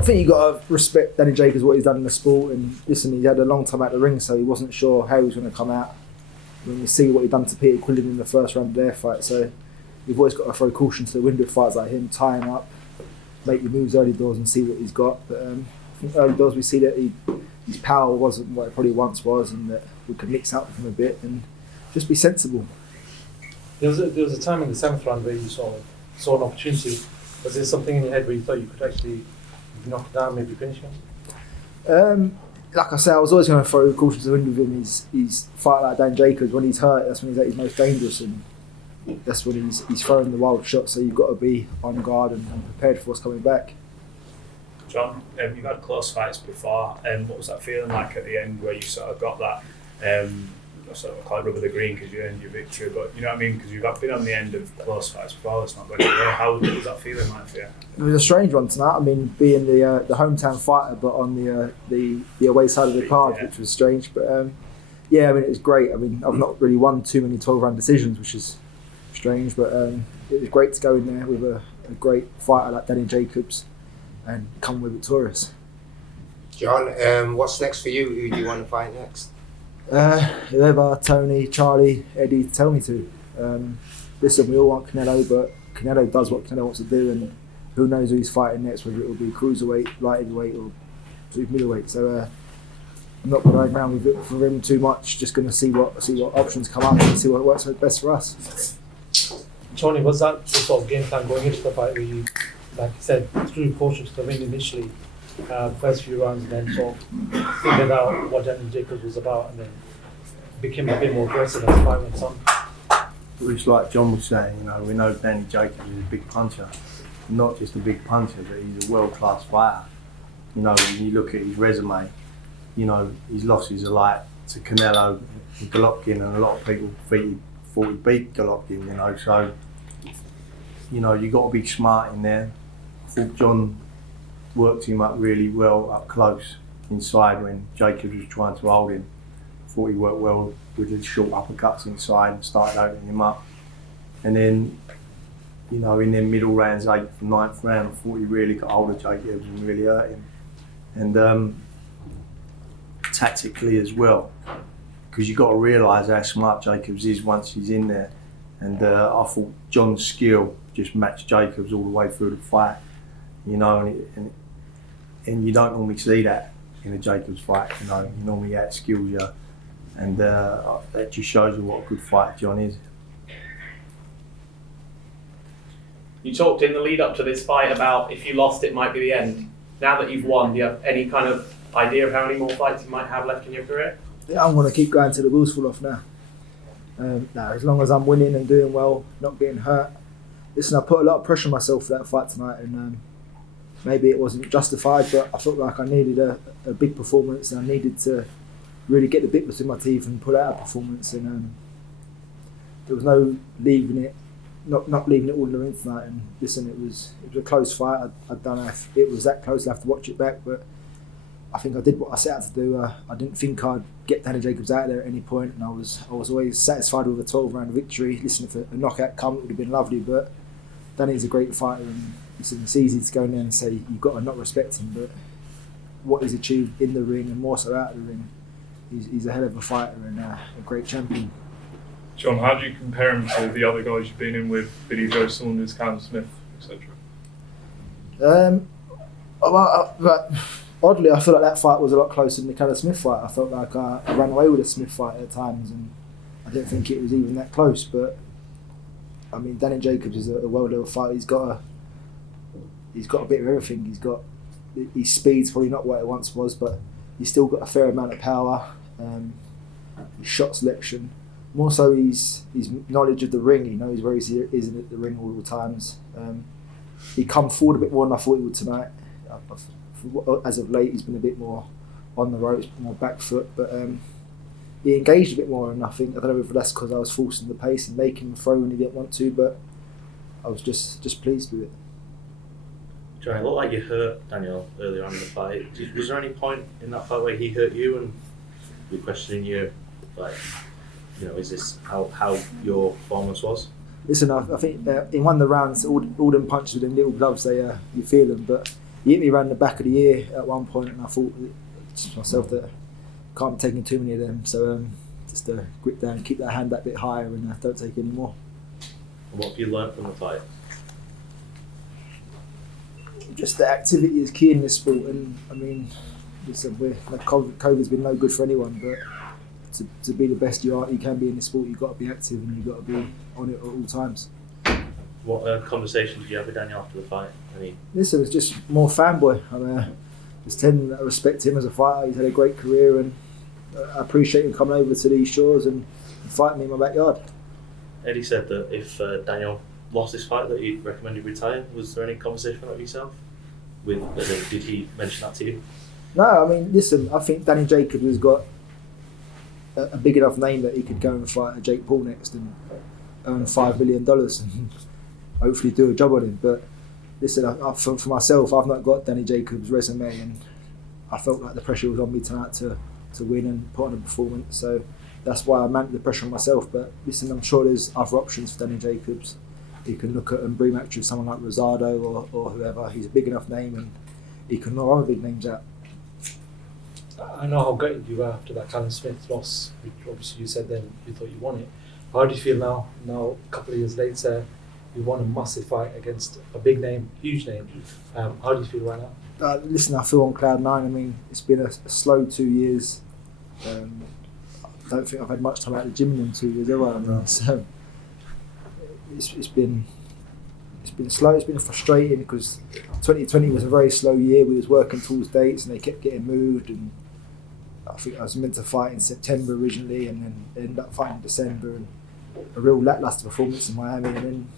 I think you got to respect Danny Jacobs, what he's done in the sport, and listen, he had a long time out the ring, so he wasn't sure how he was going to come out. When you see what he done to Peter Quillen in the first round of their fight, so you've always got to throw caution to the wind with fighters like him, tie him up, make your moves early doors and see what he's got. But I think early doors we see that his power wasn't what it probably once was, and that we could mix up with him a bit and just be sensible. There was a time in the 7th round where you saw an opportunity. Was there something in your head where you thought you could actually knock it down, maybe finish him? Like I say, I was always going to throw caution to the wind with him. He's fight like Dan Jacobs. When he's hurt, that's when he's at his most dangerous, and that's when he's throwing the wild shots. So you've got to be on guard and prepared for what's coming back. John, you've had close fights before, and what was that feeling like at the end where you sort of got that sort of call it rubber the green because you earned your victory, but you know what I mean, because you've been on the end of close fights before, it's not going well. How was that feeling like for you? It was a strange one tonight. I mean, being the hometown fighter, but on the away side of the card, which was strange. But yeah, I mean, it was great. I mean, I've not really won too many 12-round decisions, which is strange, but it was great to go in there with a great fighter like Danny Jacobs and come away victorious. John, what's next for you? Who do you want to fight next? Whoever, Tony, Charlie, Eddie tell me to. Listen, we all want Canelo, but Canelo does what Canelo wants to do, and who knows who he's fighting next, whether it will be cruiserweight, light heavyweight or middleweight. So I'm not going to go around with it for him too much, just going to see what options come up and see what works best for us. Tony, was that the sort of game plan going into the fight where you, like you said, threw caution to the wind initially, first few rounds, and then sort of figured out what Danny Jacobs was about, and then became a bit more aggressive as the fight went on? It's like John was saying, we know Danny Jacobs is a big puncher. Not just a big puncher, but he's a world-class fighter. When you look at his resume, his losses are like to Canelo and Golovkin, and a lot of people thought he beat Golovkin, so, you've got to be smart in there. I thought John worked him up really well up close inside when Jacobs was trying to hold him. I thought he worked well with his short uppercuts inside and started opening him up. And then, in their middle rounds, 8th and 9th round, I thought he really got hold of Jacobs and really hurt him. And tactically as well, because you've got to realise how smart Jacobs is once he's in there. And I thought John's skill just matched Jacobs all the way through the fight, and you don't normally see that in a Jacobs fight. He normally outskills you, and that just shows you what a good fighter John is. You talked in the lead up to this fight about if you lost it might be the end. Now that you've won, do you have any kind of idea of how many more fights you might have left in your career? Yeah, I'm going to keep going till the wheels fall off now. As long as I'm winning and doing well, not getting hurt. Listen, I put a lot of pressure on myself for that fight tonight, and maybe it wasn't justified, but I felt like I needed a big performance, and I needed to really get the bit between my teeth and put out a performance. And there was no leaving it, not leaving it all in the ring tonight. And listen, it was a close fight. I don't know if it was that close. I have to watch it back, but I think I did what I set out to do. I didn't think I'd get Danny Jacobs out there at any point, and I was always satisfied with a 12-round victory. Listen, if a knockout come, it would have been lovely, but Danny's a great fighter, and listen, it's easy to go in there and say you've got to not respect him, but what he's achieved in the ring and more so out of the ring, he's a hell of a fighter and a great champion. John, how do you compare him to the other guys you've been in with, Billy Joe Saunders, Cam Smith, etc.? Oddly, I feel like that fight was a lot closer than the Callum Smith fight. I felt like I ran away with the Smith fight at times, and I didn't think it was even that close. But I mean, Danny Jacobs is a well-leveled fighter. He's got a bit of everything. His speed's probably not what it once was, but he's still got a fair amount of power. His shot selection, more so his knowledge of the ring. He knows where he is at the ring all the times. He come forward a bit more than I thought he would tonight. As of late, he's been a bit more on the ropes, more back foot, but he engaged a bit more, and I don't know if that's because I was forcing the pace and making him throw when he didn't want to, but I was just pleased with it. John, it looked like you hurt Daniel earlier on in the fight. Was there any point in that fight where he hurt you and you're questioning you, is this how your performance was? Listen, I think in one of the rounds, all them punches with them little gloves, you feel them, but he hit me around the back of the ear at one point, and I thought to myself that I can't be taking too many of them. So just grip down, keep that hand that bit higher, and don't take any more. And what have you learned from the fight? Just that activity is key in this sport, and I mean, listen, COVID's been no good for anyone, but to be the best you can be in this sport, you've got to be active and you've got to be on it at all times. What conversations did you have with Daniel after the fight? Listen, it's just more fanboy. I respect him as a fighter. He's had a great career, and I appreciate him coming over to these shores and fighting me in my backyard. Eddie said that if Daniel lost this fight, that he'd recommend you retire. Was there any conversation about yourself? Did he mention that to you? No, I mean, listen, I think Danny Jacobs has got a big enough name that he could go and fight a Jake Paul next and earn $5 million and hopefully do a job on him. But listen, for myself, I've not got Danny Jacobs' resume, and I felt like the pressure was on me tonight to win and put on a performance. So that's why I mounted the pressure on myself. But listen, I'm sure there's other options for Danny Jacobs. He can look at and rematch with someone like Rosado or whoever. He's a big enough name, and he can knock other big names out. I know how gutted you were after that Callum Smith loss, which obviously you said then you thought you won it. How do you feel now? Now, a couple of years later, you won a massive fight against a big name, huge name. How do you feel right now? Listen, I feel on cloud nine. I mean, it's been a slow 2 years. I don't think I've had much time out of the gym in them 2 years, have I? No. So it's been slow. It's been frustrating because 2020 was a very slow year. We was working towards dates and they kept getting moved, and I think I was meant to fight in September originally, and then ended up fighting in December, and a real lackluster performance in Miami, and then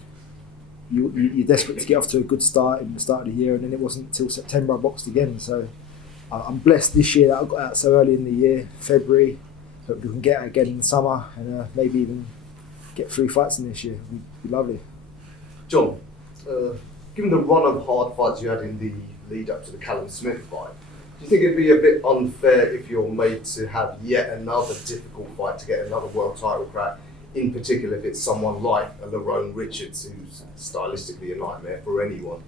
you're desperate to get off to a good start in the start of the year, and then it wasn't until September I boxed again. So I'm blessed this year that I got out so early in the year, February. Hope we can get out again in the summer, and maybe even get 3 fights in this year. It'd be lovely. John, given the run of hard fights you had in the lead up to the Callum Smith fight, do you think it'd be a bit unfair if you're made to have yet another difficult fight to get another world title crack, in particular if it's someone like a Lerone Richards, who's stylistically a nightmare for anyone?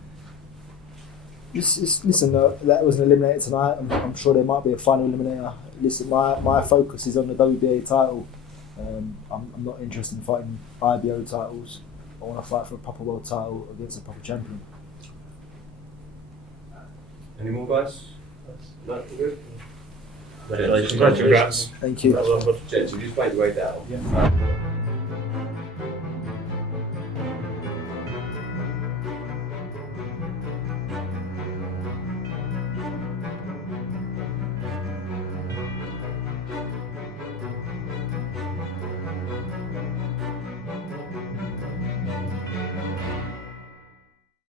Listen, that wasn't eliminated tonight. I'm sure there might be a final eliminator. Listen, my focus is on the WBA title. I'm not interested in fighting IBO titles. I want to fight for a proper world title against a proper champion. Any more guys? No, good. Congratulations. Thank you. Gents, you just made your way down. Yeah.